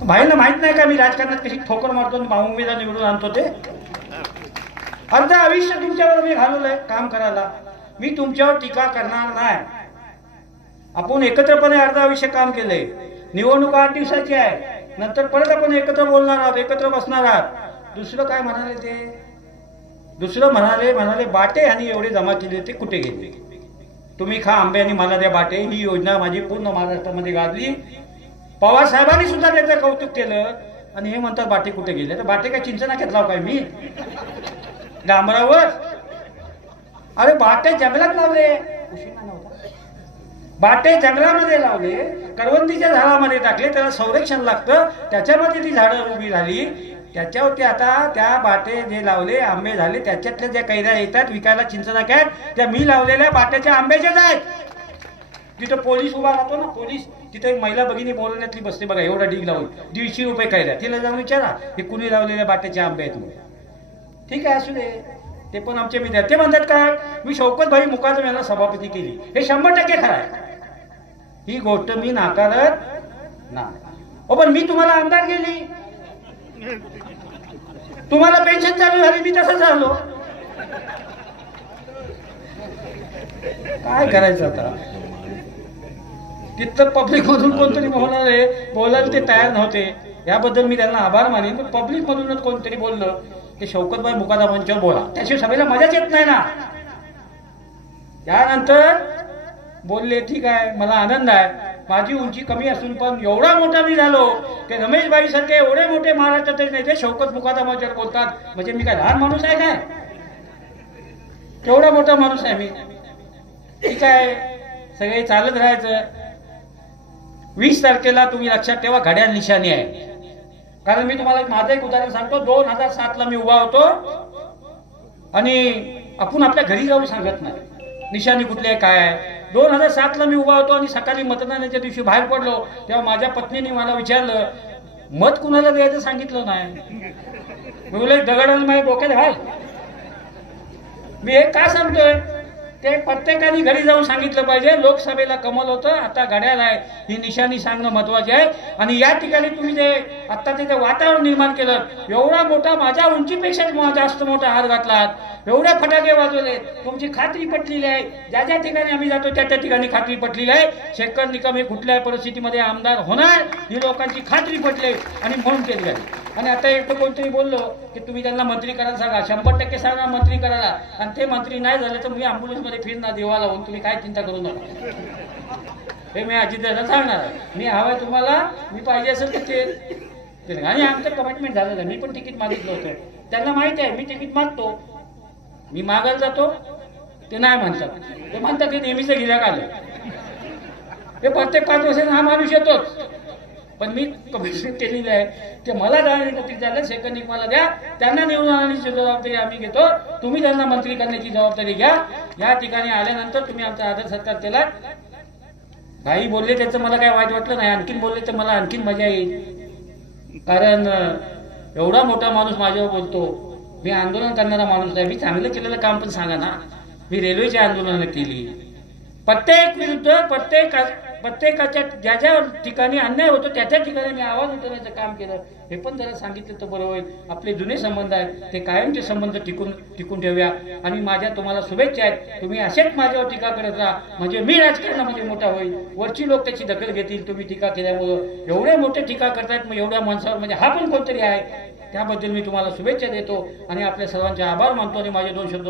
भाईला माहित नाही का मी राजकारणात कशी ठोकर मारतो आणि उमेदवार निवडून आणतो ते? अर्ध आयुष्य तुमच्यावर मी घालवलंय काम करायला. मी तुमच्यावर टीका करणार नाही. आपण एकत्रपणे अर्ध आयुष्य काम केलंय. निवडणूक 8 दिवसाची आहे, नंतर परत आपण एकत्र बोलणार आहोत, एकत्र बसणार आहात. दुसरं काय म्हणाले ते? दुसरं म्हणाले बाटे आणि एवढे जमा केले ते कुठे गेले? तुम्ही खा आंबे आणि मला द्या बाटे. ही योजना माझी पूर्ण महाराष्ट्रामध्ये गाजली. पवार साहेबांनी सुद्धा त्याचं कौतुक केलं आणि हे म्हणतात बाटे कुठे गेले. तर बाटे काय चिंचनाक्यात लाव काय मी डांबरावर? अरे बाटे जंगलात लावले. बाटे जंगलामध्ये लावले, करवंदीच्या झाडामध्ये टाकले, त्याला संरक्षण लागतं, त्याच्यामध्ये ती झाडं उभी झाली. त्याच्यावरती आता त्या बाटे जे लावले आंबे झाले, त्याच्यातल्या ज्या कैऱ्या येतात विकायला चिंचनाक्यात, त्या मी लावलेल्या बाट्याच्या आंब्याच्याच आहेत. तिथं पोलीस उभा राहतो ना, पोलीस तिथे एक महिला भगिनी बोलण्यातली बसते बघा, एवढा ढीग लावून 150 रुपये कैऱ्या. तिला जाऊन विचारा हे कुणी लावलेल्या बाट्याचे आंबे आहेत म्हणून. ठीक आहे, असू दे, ते पण आमचे मित्र. ते म्हणतात काय, मी शौकत भाई मुकादम यांना सभापती केली. हे 100% खरं आहे. ही गोष्ट मी नाकारत नाही. पण मी तुम्हाला आमदार केली, तुम्हाला पेन्शन चालू झाली, मी तसंच झालो. काय करायचं आता? तिथलं पब्लिक मधून कोणतरी बोलायला ते तयार नव्हते. याबद्दल मी त्यांना आभार मानेन. पण पब्लिक मधूनच कोणतरी बोललं की शौकतभाई मुकादमांच्यावर बोला, त्याशिवाय सभेला मजाच येत नाही ना. त्यानंतर बोलले, ठीक आहे, मला आनंद आहे. माझी उंची कमी असून पण एवढा मोठा मी झालो की रमेशभाई सारखे एवढे मोठे महाराष्ट्राचे नेते शौकत मुकादमांच्यावर बोलतात, म्हणजे मी काय लहान माणूस आहे काय? केवढा मोठा माणूस आहे मी. ठीक आहे, सगळे चालत राहायचं. 20 तारखेला तुम्ही लक्षात ठेवा, घड्याळ निशाणी आहे. कारण मी तुम्हाला माझं एक उदाहरण सांगतो. 2007ला मी उभा होतो आणि आपण आपल्या घरी जाऊन सांगत नाही निशाणी कुठली आहे काय आहे. 2007ला मी उभा होतो आणि सकाळी मतदानाच्या दिवशी बाहेर पडलो, तेव्हा माझ्या पत्नीने मला विचारलं, मत कुणाला द्यायचं सांगितलं नाही. मी बोलले, दगडानं माझ्या डोक्यात घाल. मी हे का सांगतोय, ते प्रत्येकाने घरी जाऊन सांगितलं पाहिजे. लोकसभेला कमल होतं, आता घड्याळ आहे, ही निशाणी सांगणं महत्वाचे आहे. आणि या ठिकाणी तुम्ही जे आता तिथे वातावरण निर्माण केलं, एवढा मोठा, माझ्या उंचीपेक्षा जास्त मोठा हार घातलात, एवढे फटाके वाजवले, तुमची खात्री पटलेली आहे. ज्या ज्या ठिकाणी आम्ही जातो त्या त्या ठिकाणी खात्री पटलेली आहे. शेखर निकम हे कुठल्याही परिस्थितीमध्ये आमदार होणार, ही लोकांची खात्री पटली आणि म्हणून केली गेली. आणि आता एक कोणतरी बोललो की तुम्ही त्यांना मंत्री करायला सांगा, 100% सांगा मंत्री करायला. आणि ते मंत्री नाही झाले तर मी अँब्युलन्स मध्ये फिरणार देवा लावून, तुम्ही काय चिंता करू नका. हे मी अजितदादा सांगणार, मी हवंय तुम्हाला, मी पाहिजे असेल तर ते. आणि आमचं कमिटमेंट झालेलं. मी पण तिकीट मागितलं होतं, त्यांना माहिती आहे मी तिकीट मागतो. मी मागायला जातो, ते नाही म्हणतात. ते म्हणतात ते नेहमीच गिऱ्हाईक आलं. ते प्रत्येक 5 वर्षांना हा माणूस येतोच. पण मी कमिटमेंट केलेली आहे ते मला जाण्यासाठी झालं. सेकंड मला द्या, त्यांना निवडून आणण्याची जबाबदारी आम्ही घेतो. तुम्ही त्यांना मंत्री करण्याची जबाबदारी घ्या. या ठिकाणी आल्यानंतर तुम्ही आमचा आदर सत्कार केला. भाई बोलले त्याचं मला काय वाईट वाटलं नाही, आणखीन बोलले तर मला आणखीन मजा येईल. कारण एवढा मोठा माणूस माझ्यावर बोलतो. मी आंदोलन करणारा माणूस आहे. मी चांगलं केलेलं काम पण सांगा ना. मी रेल्वेची आंदोलनं केली. प्रत्येक विरुद्ध प्रत्येकाच्या ज्या ज्या ठिकाणी अन्याय होतो त्या त्या ठिकाणी मी आवाज उठवण्याचं काम केलं. हे पण जरा सांगितलं तर बरं होईल. आपले जुने संबंध आहेत ते कायमचे संबंध टिकून ठेवूया. आणि माझ्या तुम्हाला शुभेच्छा आहेत. तुम्ही असेच माझ्यावर टीका करत राहा, म्हणजे मी राजकारणामध्ये मोठा होईल. वरची लोक त्याची दखल घेतील. तुम्ही टीका केल्यामुळं एवढे मोठे टीका करतायत, मग एवढ्या माणसावर म्हणजे हा पण कोणतरी आहे. त्याबद्दल मी तुम्हाला शुभेच्छा देतो आणि आपल्या सर्वांचे आभार मानतो आणि माझे 2 शब्द